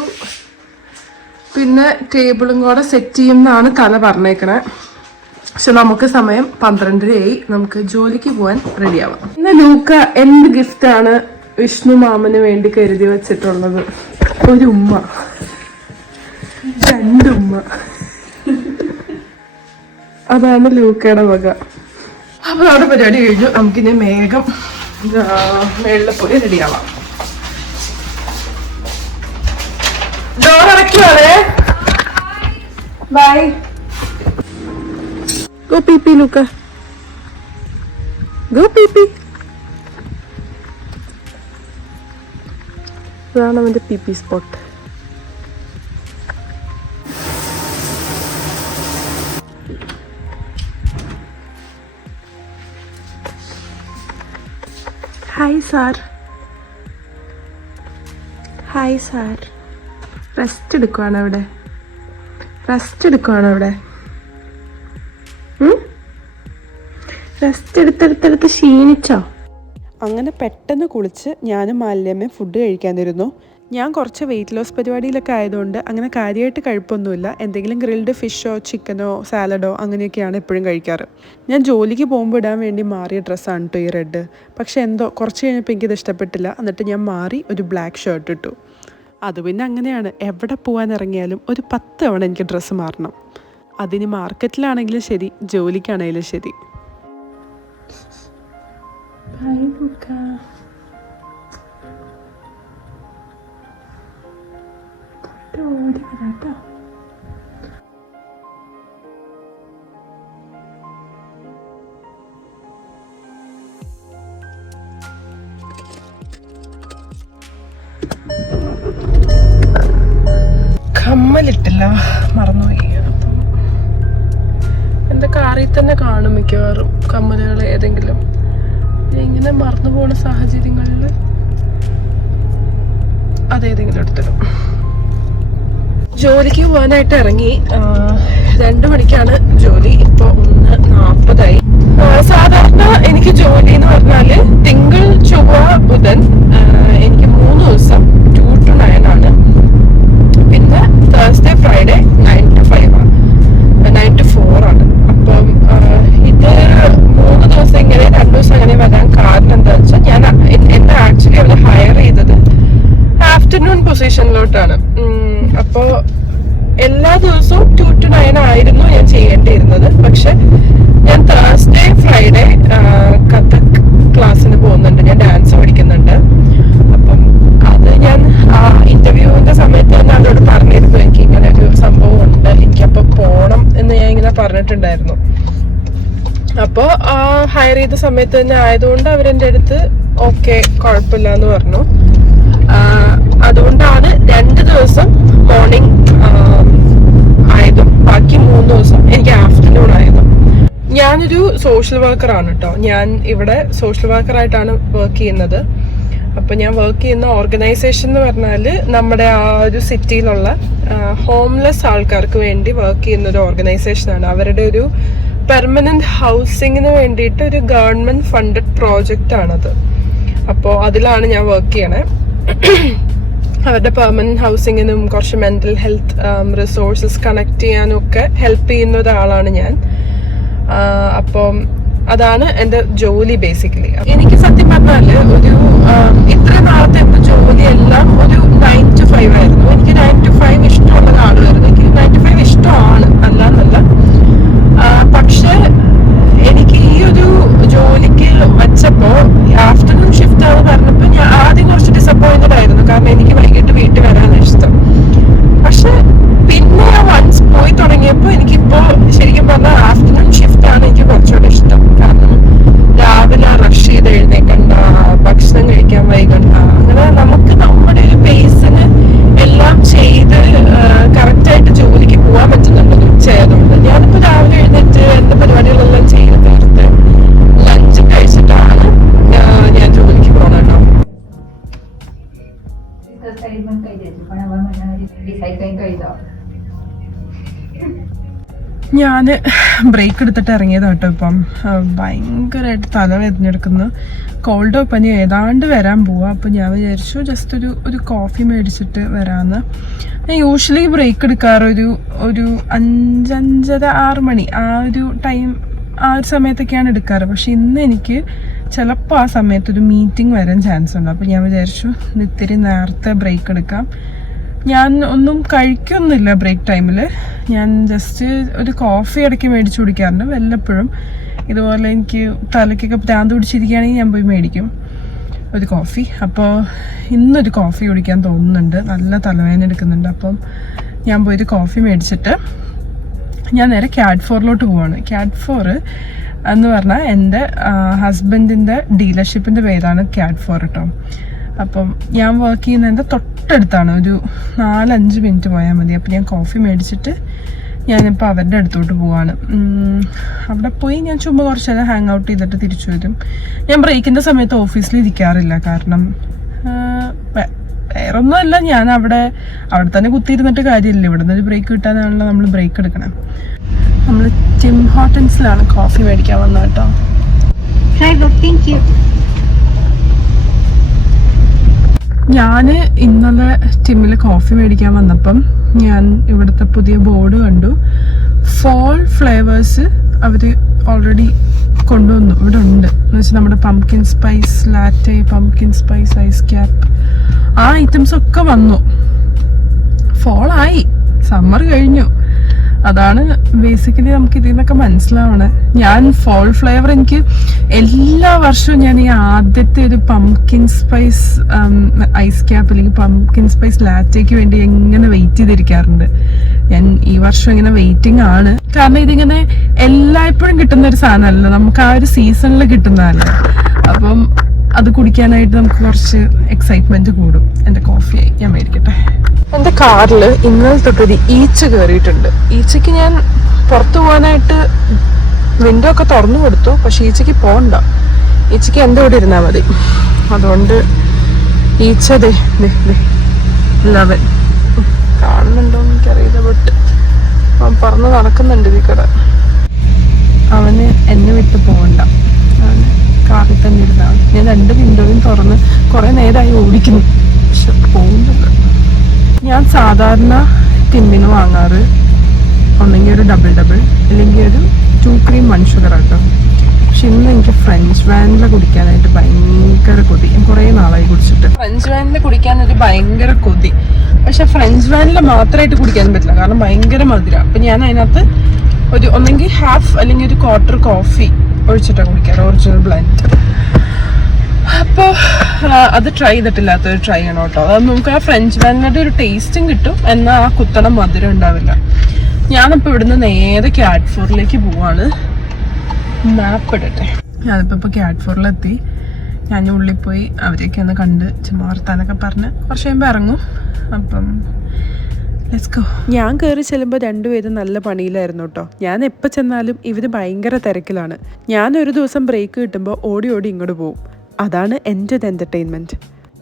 പിന്നെ ടേബിളും കൂടെ സെറ്റ് ചെയ്യുമെന്നാണ് തല പറഞ്ഞേക്കണേ. പക്ഷെ നമുക്ക് സമയം 12:30 നമുക്ക് ജോലിക്ക് പോകാൻ റെഡിയാവാം. ഇന്ന് ലൂക്ക എന്ത് ഗിഫ്റ്റാണ് വിഷ്ണു മാമന് വേണ്ടി കരുതി വെച്ചിട്ടുള്ളത്? ഒരു ഉമ്മ, 2 ഉമ്മ. അതാണ് ലൂക്കയുടെ വക. അപ്പോൾ അവിടെ പരിപാടി കഴിഞ്ഞു. നമുക്കിനി വേഗം മേളിൽ പോയി റെഡിയാവാം. ഡോർ അടയ്ക്കുവാണേ. Bye. Go peepee Luca, go peepee. ഇതാണ് അവൻ്റെ peepee spot. Hi sir. Hi sir. Rest എടുക്കുവാണ് അവിടെ. റെസ്റ്റ് എടുത്തെടുത്തെടുത്ത് ക്ഷീണിച്ചോ? അങ്ങനെ പെട്ടെന്ന് കുളിച്ച് ഞാനും മാലിന്യമ്മയും ഫുഡ് കഴിക്കാനിരുന്നു. ഞാൻ കുറച്ച് വെയിറ്റ് ലോസ് പരിപാടിയിലൊക്കെ ആയതുകൊണ്ട് അങ്ങനെ കാര്യമായിട്ട് കഴിപ്പൊന്നുമില്ല. എന്തെങ്കിലും ഗ്രിൽഡ് ഫിഷോ ചിക്കനോ സാലഡോ അങ്ങനെയൊക്കെയാണ് എപ്പോഴും കഴിക്കാറ്. ഞാൻ ജോലിക്ക് പോകുമ്പോൾ ഇടാൻ വേണ്ടി മാറിയ ഡ്രസ്സാണ് കേട്ടോ ഈ റെഡ്. പക്ഷേ എന്തോ കുറച്ച് കഴിഞ്ഞപ്പോൾ എനിക്കിത് ഇഷ്ടപ്പെട്ടില്ല. എന്നിട്ട് ഞാൻ മാറി ഒരു ബ്ലാക്ക് ഷർട്ട് ഇട്ടു. അത് പിന്നെ അങ്ങനെയാണ്, എവിടെ പോകാൻ ഇറങ്ങിയാലും ഒരു 10 തവണ എനിക്ക് ഡ്രസ്സ് മാറണം. അതിന് മാർക്കറ്റിലാണെങ്കിലും ശരി, ജോലിക്കാണെങ്കിലും ശരി. കമ്മലിട്ടില്ല, മറന്നുപോയി. അപ്പം എൻ്റെ കാറിൽ തന്നെ കാണും മിക്കവാറും കമ്മലുകൾ ഏതെങ്കിലും. ഇങ്ങനെ മറന്നു പോകുന്ന സാഹചര്യങ്ങളിൽ അതേതെങ്കിലും എടുത്തിടും. ജോലിക്ക് പോകാനായിട്ട് ഇറങ്ങി. 2 മണിക്കാണ് ജോലി. ഇപ്പോൾ 1:40 സാധാരണ എനിക്ക് ജോലി എന്ന് പറഞ്ഞാല് തിങ്കൾ ചൊവ്വ ബുധൻ എനിക്ക് 3 ദിവസം 2 to 9 ആണ്. പിന്നെ തേഴ്സ്ഡേ ഫ്രൈഡേ 9 to 5 ആണ്, 9 to 4 ആണ്. അപ്പം ഇത് 3 ദിവസം ഇങ്ങനെ 2 ദിവസം അങ്ങനെ വരാൻ കാരണം എന്താണെന്ന് വെച്ചാൽ ഞാൻ എന്നെ ആക്ച്വലി അവർ ഹയർ ചെയ്തത് ആഫ്റ്റർനൂൺ പൊസിഷനിലോട്ടാണ്. അപ്പോൾ എല്ലാ ദിവസവും 2 to 9 ആയിരുന്നു ഞാൻ ചെയ്യേണ്ടിയിരുന്നത്. പക്ഷെ ഞാൻ തേഴ്സ്ഡേ ഫ്രൈഡേ കഥക് ക്ലാസ്സിന് പോകുന്നുണ്ട്, ഞാൻ ഡാൻസ് പഠിക്കുന്നുണ്ട്. അപ്പം അത് ഞാൻ ഇന്റർവ്യൂവിന്റെ സമയത്ത് തന്നെ അതോട് പറഞ്ഞിരുന്നു, എനിക്ക് ഇങ്ങനെ ഒരു സംഭവം ഉണ്ട്, എനിക്കപ്പോൾ പോണം എന്ന് ഞാൻ ഇങ്ങനെ പറഞ്ഞിട്ടുണ്ടായിരുന്നു. അപ്പോൾ ഹയർ ചെയ്ത സമയത്ത് തന്നെ ആയതുകൊണ്ട് അവരെൻ്റെ അടുത്ത് ഓക്കെ കുഴപ്പമില്ല എന്ന് പറഞ്ഞു. അതുകൊണ്ടാണ് 2 ദിവസം മോർണിംഗ് ആയതും ബാക്കി 3 ദിവസം എനിക്ക് ആഫ്റ്റർനൂൺ ആയതും. ഞാനൊരു സോഷ്യൽ വർക്കറാണ് കേട്ടോ. ഞാൻ ഇവിടെ സോഷ്യൽ വർക്കറായിട്ടാണ് വർക്ക് ചെയ്യുന്നത്. അപ്പം ഞാൻ വർക്ക് ചെയ്യുന്ന ഓർഗനൈസേഷൻ എന്ന് പറഞ്ഞാൽ നമ്മുടെ ആ ഒരു സിറ്റിയിലുള്ള ഹോംലെസ് ആൾക്കാർക്ക് വേണ്ടി വർക്ക് ചെയ്യുന്ന ഒരു ഓർഗനൈസേഷനാണ്. അവരുടെ ഒരു പെർമനന്റ് ഹൗസിങ്ങിന് വേണ്ടിയിട്ട് ഒരു ഗവൺമെന്റ് ഫണ്ടഡ് പ്രോജക്റ്റ് ആണത്. അപ്പോൾ അതിലാണ് ഞാൻ വർക്ക് ചെയ്യണേ. അവരുടെ പെർമനന്റ് ഹൗസിങ്ങിനും കുറച്ച് മെന്റൽ ഹെൽത്ത് റിസോഴ്സസ് കണക്ട് ചെയ്യാനും ഒക്കെ ഹെൽപ്പ് ചെയ്യുന്ന ഒരാളാണ് ഞാൻ. അപ്പം അതാണ് എൻ്റെ ജോലി ബേസിക്കലി. എനിക്ക് സത്യം പറഞ്ഞാല് ഒരു ഇത്ര നാളത്തെ എൻ്റെ ജോലിയെല്ലാം ഒരു 9 to 5 ആയിരുന്നു. എനിക്ക് 9 to 5 ഇഷ്ടമുള്ള ഒരാളുമായിരുന്നു. എനിക്ക് 9 to 5 ഇഷ്ടമാണ്, അല്ലാന്നല്ല. പക്ഷെ എനിക്ക് ഈ ഒരു ജോലിക്ക് വെച്ചപ്പോൾ ആഫ്റ്റർനൂൺ ഷിഫ്റ്റ് ആണ് പറഞ്ഞപ്പോൾ ഞാൻ ആദ്യം കുറച്ച് ഡിസപ്പോയിന്റഡ് ആയിരുന്നു. കാരണം എനിക്ക് വൈകിട്ട് വീട്ടിൽ വരാനാണ് ഇഷ്ടം. പക്ഷെ പിന്നെ ഞാൻ വൺസ് പോയി തുടങ്ങിയപ്പോൾ എനിക്കിപ്പോൾ ശരിക്കും പറഞ്ഞാൽ ആഫ്റ്റർനൂൺ ഷിഫ്റ്റ് ആണ് എനിക്ക് കുറച്ചുകൂടെ ഇഷ്ടം. കാരണം രാവിലെ റഷ് ചെയ്ത് എഴുന്നേക്കണ്ട, ഭക്ഷണം കഴിക്കാൻ വൈകണ്ട, അങ്ങനെ നമുക്ക് നമ്മുടെ ഒരു പേസിന് എല്ലാം ചെയ്ത് കറക്റ്റായിട്ട് ജോലിക്ക് പോകാൻ പറ്റുന്നുണ്ട് ഉച്ചയായതുകൊണ്ട്. ഞാനിപ്പോൾ രാവിലെ എഴുന്നേറ്റ് എൻ്റെ പരിപാടികളെല്ലാം ചെയ്ത് തീർത്ത് ലഞ്ച് കഴിച്ചിട്ടാണ് ഞാൻ ജോലിക്ക് പോകണം കേട്ടോ. ഞാൻ ബ്രേക്ക് എടുത്തിട്ട് ഇറങ്ങിയത് കേട്ടോ. ഇപ്പം ഭയങ്കരമായിട്ട് തലവേദനെടുക്കുന്നു, കോൾഡോ പനി ഏതാണ്ട് വരാൻ പോവാ. അപ്പം ഞാൻ വിചാരിച്ചു ജസ്റ്റ് ഒരു കോഫി മേടിച്ചിട്ട് വരാമെന്ന്. ഞാൻ യൂഷ്വലി ബ്രേക്ക് എടുക്കാറ് ഒരു 5-5:30-6 മണി ആ ഒരു ടൈം, ആ ഒരു സമയത്തൊക്കെയാണ് എടുക്കാറ്. പക്ഷെ ഇന്ന് എനിക്ക് ചിലപ്പോൾ ആ സമയത്തൊരു മീറ്റിംഗ് വരാൻ ചാൻസ് ഉണ്ട്. അപ്പോൾ ഞാൻ വിചാരിച്ചു ഇത്തിരി നേരത്തെ ബ്രേക്ക് എടുക്കാം. ഞാൻ ഒന്നും കഴിക്കൊന്നുമില്ല ബ്രേക്ക് ടൈമിൽ. ഞാൻ ജസ്റ്റ് ഒരു കോഫി ഇടയ്ക്ക് മേടിച്ച് കുടിക്കാറുണ്ട് വല്ലപ്പോഴും. ഇതുപോലെ എനിക്ക് തലയ്ക്കൊക്കെ ഭ്രാന്ത് പിടിച്ചിരിക്കുകയാണെങ്കിൽ ഞാൻ പോയി മേടിക്കും ഒരു കോഫി. അപ്പോൾ ഇന്നൊരു കോഫി കുടിക്കാൻ തോന്നുന്നുണ്ട്, നല്ല തലവേദന എടുക്കുന്നുണ്ട്. അപ്പം ഞാൻ പോയൊരു കോഫി മേടിച്ചിട്ട് ഞാൻ നേരെ CAD4 പോവാണ്. CAD4 എന്ന് പറഞ്ഞാൽ എൻ്റെ ഹസ്ബൻഡിൻ്റെ ഡീലർഷിപ്പിൻ്റെ പേരാണ് CAD4 കേട്ടോ. അപ്പം ഞാൻ വർക്ക് ചെയ്യുന്നതിൻ്റെ തൊട്ടടുത്താണ്, ഒരു 4-5 മിനിറ്റ് പോയാൽ മതി. അപ്പം ഞാൻ കോഫി മേടിച്ചിട്ട് ഞാനിപ്പോൾ അവരുടെ അടുത്തോട്ട് പോവാണ്. അവിടെ പോയി ഞാൻ ചുമ്മാ കുറച്ച് നേരം ഹാങ് ഔട്ട് ചെയ്തിട്ട് തിരിച്ചു വരും. ഞാൻ ബ്രേക്കിൻ്റെ സമയത്ത് ഓഫീസിൽ ഇരിക്കാറില്ല. കാരണം വേറൊന്നുമല്ല, ഞാൻ അവിടെ തന്നെ കുത്തിയിരുന്നിട്ട് കാര്യമില്ല. ഇവിടെ നിന്ന് ഒരു ബ്രേക്ക് കിട്ടാനാണല്ലോ നമ്മൾ ബ്രേക്ക് എടുക്കണം. നമ്മൾ ടിം ഹോട്ടൻസിലാണ് കോഫി മേടിക്കാൻ വന്നത് കേട്ടോ. ഞാൻ ഇന്നലെ ടിമ്മിൽ കോഫി മേടിക്കാൻ വന്നപ്പം ഞാൻ ഇവിടുത്തെ പുതിയ ബോർഡ് കണ്ടു. ഫോൾ ഫ്ലേവേഴ്സ് അവർ ഓൾറെഡി കൊണ്ടുവന്നു, ഇവിടെ ഉണ്ട്. എന്ന് വെച്ചാൽ നമ്മുടെ pumpkin spice latte, pumpkin spice ice cap, ആ ഐറ്റംസ് ഒക്കെ വന്നു. ഫോളായി, സമ്മർ കഴിഞ്ഞു. അതാണ് ബേസിക്കലി നമുക്ക് ഇതിൽ നിന്നൊക്കെ മനസ്സിലാവണേ. ഞാൻ ഫോൾ ഫ്ലേവർ എനിക്ക് എല്ലാ വർഷവും ഞാൻ ഈ ആദ്യത്തെ ഒരു പംകിൻ സ്പൈസ് ഐസ് ക്യാപ്പ് അല്ലെങ്കിൽ പംകിൻ സ്പൈസ് ലാറ്റയ്ക്ക് വേണ്ടി എങ്ങനെ വെയിറ്റ് ചെയ്തിരിക്കാറുണ്ട്. ഞാൻ ഈ വർഷം ഇങ്ങനെ വെയിറ്റിംഗ് ആണ്. കാരണം ഇതിങ്ങനെ എല്ലായ്പ്പോഴും കിട്ടുന്ന ഒരു സാധനമല്ല, നമുക്ക് ആ ഒരു സീസണിൽ കിട്ടുന്നതല്ല. അപ്പം അത് കുടിക്കാനായിട്ട് നമുക്ക് കുറച്ച് എക്സൈറ്റ്മെന്റ് കൂടും. എൻ്റെ കോഫിയായി, ഞാൻ മേടിക്കട്ടെ. എൻ്റെ കാറിൽ ഇന്നലെ തൊട്ടൊരു ഈച്ച കയറിയിട്ടുണ്ട്. ഈച്ചയ്ക്ക് ഞാൻ പുറത്തു പോകാനായിട്ട് വിൻഡോ ഒക്കെ തുറന്നു കൊടുത്തു, പക്ഷെ ഈച്ചയ്ക്ക് പോകണ്ട. ഈച്ചയ്ക്ക് എൻ്റെ കൂടെ ഇരുന്നാൽ മതി. അതുകൊണ്ട് ഈച്ച ലവൻ കാണുന്നുണ്ടോ എനിക്കറിയില്ല, ബട്ട് അവൻ പറന്ന് നടക്കുന്നുണ്ട് ഈ കട. അവന് എന്നെ വിട്ട് പോകണ്ട, അവന് കാറിൽ തന്നെ ഇരുന്നാണ്. ഞാൻ 2 വിൻഡോയും തുറന്ന് കുറേ നേരമായി ഓടിക്കുന്നു, പക്ഷെ പോകുന്നില്ല. ഞാൻ സാധാരണ ടിമ്മിന് വാങ്ങാറ് ഒന്നെങ്കിൽ ഒരു ഡബിൾ അല്ലെങ്കിൽ ഒരു 2 ക്രീം 1 ഷുഗർ ആട്ടോ. പക്ഷെ ഇന്ന് എനിക്ക് ഫ്രഞ്ച് വാനില കുടിക്കാനായിട്ട് ഭയങ്കര കൊതി. ഞാൻ കുറേ നാളായി കുടിച്ചിട്ട്. ഫ്രഞ്ച് വാനില കുടിക്കാനൊരു ഭയങ്കര കൊതി. പക്ഷെ ഫ്രഞ്ച് വാനില മാത്രമായിട്ട് കുടിക്കാൻ പറ്റില്ല, കാരണം ഭയങ്കര മധുര. അപ്പം ഞാൻ അതിനകത്ത് ഒന്നെങ്കിൽ ഹാഫ് അല്ലെങ്കിൽ ഒരു 1/4 കോഫി ഒഴിച്ചിട്ടാണ് കുടിക്കാറ്, ഒറിജിനൽ ബ്ലെൻഡ്. അപ്പോൾ അത് ട്രൈ ചെയ്തിട്ടില്ലാത്തൊരു ട്രൈ ചെയ്യണം കേട്ടോ. അത് നമുക്ക് ആ ഫ്രഞ്ച് വാനിലയുടെ ഒരു ടേസ്റ്റും കിട്ടും, എന്നാൽ ആ കുത്തണം മധുരം ഉണ്ടാവില്ല. ഞാനിപ്പോൾ ഇവിടുന്ന് നേരെ കാഡ്ഫോറിലേക്ക് പോവാണ്. മാപ്പ് ഇടട്ടെ. ഞാനിപ്പോൾ കാഡ്ഫോറിലെത്തി. ഞാൻ ഉള്ളിൽ പോയി അവരെയൊക്കെ ഒന്ന് കണ്ട് ചുമ്മാ വർത്താനൊക്കെ പറഞ്ഞ് കുറച്ച് കഴിയുമ്പോൾ ഇറങ്ങും. അപ്പം ഞാൻ കയറി ചെല്ലുമ്പോൾ 2 പേരും നല്ല പണിയിലായിരുന്നു കേട്ടോ. ഞാൻ എപ്പോൾ ചെന്നാലും ഇവർ ഭയങ്കര തിരക്കിലാണ്. ഞാനൊരു ദിവസം ബ്രേക്ക് കിട്ടുമ്പോൾ ഓടി ഇങ്ങോട്ട് പോവും. അതാണ് എൻ്റെ ഒരു എൻ്റർടൈൻമെൻറ്റ്.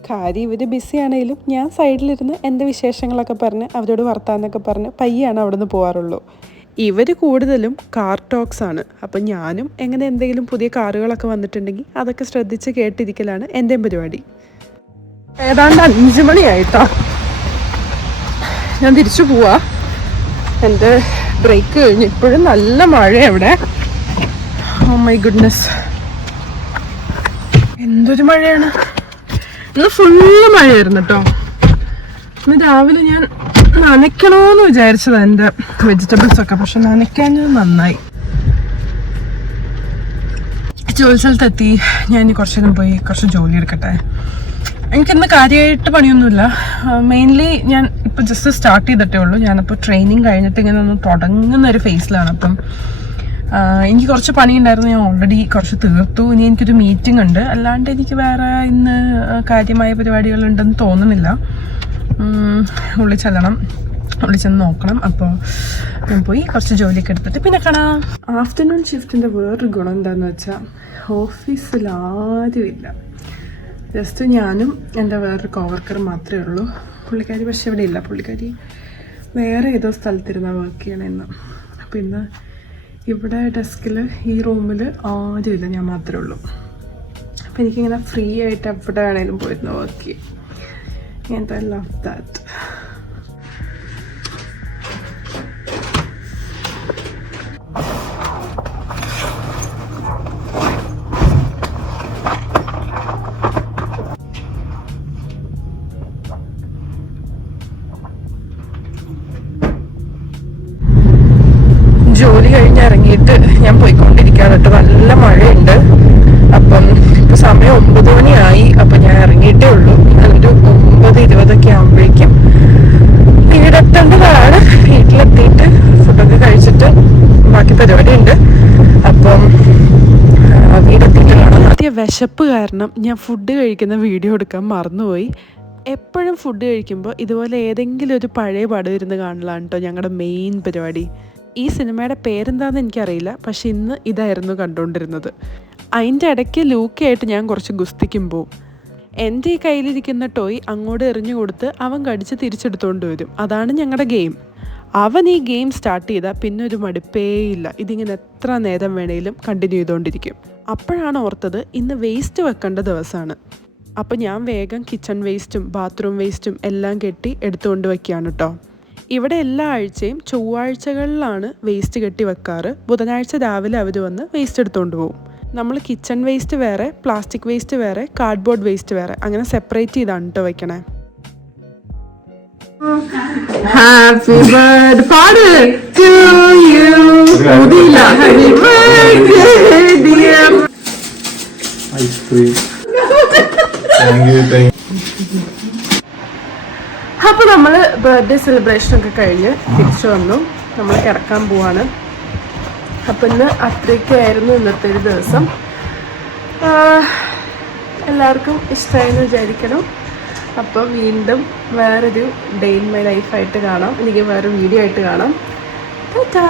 കാര്യം ഇവർ ബിസി ആണെങ്കിലും ഞാൻ സൈഡിലിരുന്ന് എൻ്റെ വിശേഷങ്ങളൊക്കെ പറഞ്ഞ് അവരോട് വർത്താനൊക്കെ പറഞ്ഞ് പയ്യാണ് അവിടെ നിന്ന് പോകാറുള്ളൂ. ഇവർ കൂടുതലും കാർ ടോക്സ് ആണ്. അപ്പം ഞാനും എങ്ങനെ എന്തെങ്കിലും പുതിയ കാറുകളൊക്കെ വന്നിട്ടുണ്ടെങ്കിൽ അതൊക്കെ ശ്രദ്ധിച്ച് കേട്ടിരിക്കലാണ് എൻ്റെയും പരിപാടി. ഏതാണ്ട് 5 മണിയായിട്ടോ. ഞാൻ തിരിച്ചു പോവാ. എൻ്റെ ബ്രേക്ക് കഴിഞ്ഞു. ഇപ്പോഴും നല്ല മഴ അവിടെ. ഓ മൈ ഗുഡ്നെസ്, എന്തൊരു മഴയാണ്. ഇന്ന് ഫുള്ള് മഴയായിരുന്നു കേട്ടോ. ഇന്ന് രാവിലെ ഞാൻ നനയ്ക്കണോന്ന് വിചാരിച്ചതാണ് എൻ്റെ വെജിറ്റബിൾസ് ഒക്കെ, പക്ഷെ നനയ്ക്കാഞ്ഞത് നന്നായി. ജോലി സ്ഥലത്തെത്തി. ഞാൻ ഇനി കുറച്ച് നേരം പോയി കുറച്ച് ജോലി എടുക്കട്ടെ. എനിക്കിന്ന് കാര്യമായിട്ട് പണിയൊന്നുമില്ല. മെയിൻലി ഞാൻ ഇപ്പോൾ ജസ്റ്റ് സ്റ്റാർട്ട് ചെയ്തിട്ടേ ഉള്ളൂ. ഞാനിപ്പോൾ ട്രെയിനിങ് കഴിഞ്ഞിട്ട് ഇങ്ങനെ ഒന്ന് തുടങ്ങുന്ന ഒരു ഫേസിലാണ്. അപ്പം എനിക്ക് കുറച്ച് പണി ഉണ്ടായിരുന്നു, ഞാൻ ഓൾറെഡി കുറച്ച് തീർത്തു. ഇനി എനിക്കൊരു മീറ്റിംഗ് ഉണ്ട്. അല്ലാണ്ട് എനിക്ക് വേറെ ഇന്ന് കാര്യമായ പരിപാടികളുണ്ടെന്ന് തോന്നുന്നില്ല. ഉള്ളിൽ ചെല്ലണം, ഉള്ളിൽ ചെന്ന് നോക്കണം. അപ്പോൾ ഞാൻ പോയി കുറച്ച് ജോലിയൊക്കെ എടുത്തിട്ട് പിന്നെ കാണാം. ആഫ്റ്റർനൂൺ ഷിഫ്റ്റിൻ്റെ വേറൊരു ഗുണം എന്താണെന്ന് വെച്ചാൽ ഓഫീസിൽ ആരുമില്ല. ജസ്റ്റ് ഞാനും എൻ്റെ വേറൊരു കോവർക്കർ മാത്രമേ ഉള്ളൂ. പുള്ളിക്കാരി പക്ഷെ ഇവിടെ ഇല്ല. പുള്ളിക്കാരി വേറെ ഏതോ സ്ഥലത്തിരുന്ന വർക്ക് ചെയ്യണമെന്ന്. അപ്പോൾ ഇന്ന് ഇവിടെ ഡെസ്കിൽ ഈ റൂമിൽ ആരുമില്ല, ഞാൻ മാത്രമേ ഉള്ളൂ. അപ്പോൾ എനിക്കിങ്ങനെ ഫ്രീ ആയിട്ട് എവിടെ വേണേലും പോയിരുന്നു വർക്ക് ചെയ്യും. And I love that. ജോലി കഴിഞ്ഞ് ഇറങ്ങിയിട്ട് ഞാൻ പോയിക്കൊണ്ടിരിക്കുകയാണ് കേട്ടോ. നല്ല മഴയുണ്ട്. അപ്പം ഇപ്പോൾ സമയം 9 മണിയായി. അപ്പം ഞാൻ ഇറങ്ങിയിട്ടേ ഉള്ളൂ. അതൊരു 9:20 ആകുമ്പോഴേക്കും വീടെത്തേണ്ടതാണ്. വീട്ടിലെത്തിയിട്ട് ഫുഡൊക്കെ കഴിച്ചിട്ട് ബാക്കി പരിപാടി ഉണ്ട്. അപ്പം വീടെത്തിയിട്ട് കാണാം. ആദ്യ വിശപ്പ് കാരണം ഞാൻ ഫുഡ് കഴിക്കുന്ന വീഡിയോ എടുക്കാൻ മറന്നുപോയി. എപ്പോഴും ഫുഡ് കഴിക്കുമ്പോൾ ഇതുപോലെ ഏതെങ്കിലും ഒരു പഴയ പടം ഇരുന്ന് കാണലാണ് കേട്ടോ ഞങ്ങളുടെ മെയിൻ പരിപാടി. ഈ സിനിമയുടെ പേരെന്താണെന്ന് എനിക്കറിയില്ല, പക്ഷെ ഇന്ന് ഇതായിരുന്നു കണ്ടുകൊണ്ടിരുന്നത്. അതിൻ്റെ ഇടയ്ക്ക് ലൂക്കയായിട്ട് ഞാൻ കുറച്ച് ഗുസ്തിക്കും പോവും. എൻ്റെ ഈ കയ്യിലിരിക്കുന്ന ടോയ് അങ്ങോട്ട് എറിഞ്ഞു കൊടുത്ത് അവൻ കടിച്ച് തിരിച്ചെടുത്തുകൊണ്ട് വരും. അതാണ് ഞങ്ങളുടെ ഗെയിം. അവൻ ഈ ഗെയിം സ്റ്റാർട്ട് ചെയ്താൽ പിന്നെ ഒരു മടുപ്പേയില്ല. ഇതിങ്ങനെ എത്ര നേരം വേണേലും കണ്ടിന്യൂ ചെയ്തുകൊണ്ടിരിക്കും. അപ്പോഴാണ് ഓർത്തത് ഇന്ന് വേസ്റ്റ് വെക്കേണ്ട ദിവസമാണ്. അപ്പോൾ ഞാൻ വേഗം കിച്ചൺ വേസ്റ്റും ബാത്റൂം വേസ്റ്റും എല്ലാം കെട്ടി എടുത്തുകൊണ്ട് വയ്ക്കുകയാണ് കേട്ടോ. ഇവിടെ എല്ലാ ആഴ്ചയും ചൊവ്വാഴ്ചകളിലാണ് വേസ്റ്റ് കെട്ടി വെക്കാറ്. ബുധനാഴ്ച രാവിലെ അവർ വന്ന് വേസ്റ്റ് എടുത്തുകൊണ്ട് പോകും. നമ്മൾ കിച്ചൺ വേസ്റ്റ് വേറെ, പ്ലാസ്റ്റിക് വേസ്റ്റ് വേറെ, കാർഡ്ബോർഡ് വേസ്റ്റ് വേറെ, അങ്ങനെ സെപ്പറേറ്റ് ചെയ്താണ് കേട്ടോ വയ്ക്കണേ. ഹാപ്പി ബർത്ത്ഡേ പാട് to you Udila, happy birthday dear. Ice cream. അപ്പോൾ നമ്മൾ ബർത്ത്ഡേ സെലിബ്രേഷനൊക്കെ കഴിഞ്ഞ് തിരിച്ചു വന്നു. നമ്മൾ കിടക്കാൻ പോവാണ്. അപ്പം ഇന്ന് അത്രയ്ക്കായിരുന്നു ഇന്നത്തെ ഒരു ദിവസം. എല്ലാവർക്കും ഇഷ്ടമായെന്ന് വിചാരിക്കണം. അപ്പോൾ വീണ്ടും വേറൊരു ഡേ ഇൻ മൈ ലൈഫായിട്ട് കാണാം, എനിക്ക് വേറെ വീഡിയോ ആയിട്ട് കാണാം. ടാറ്റാ.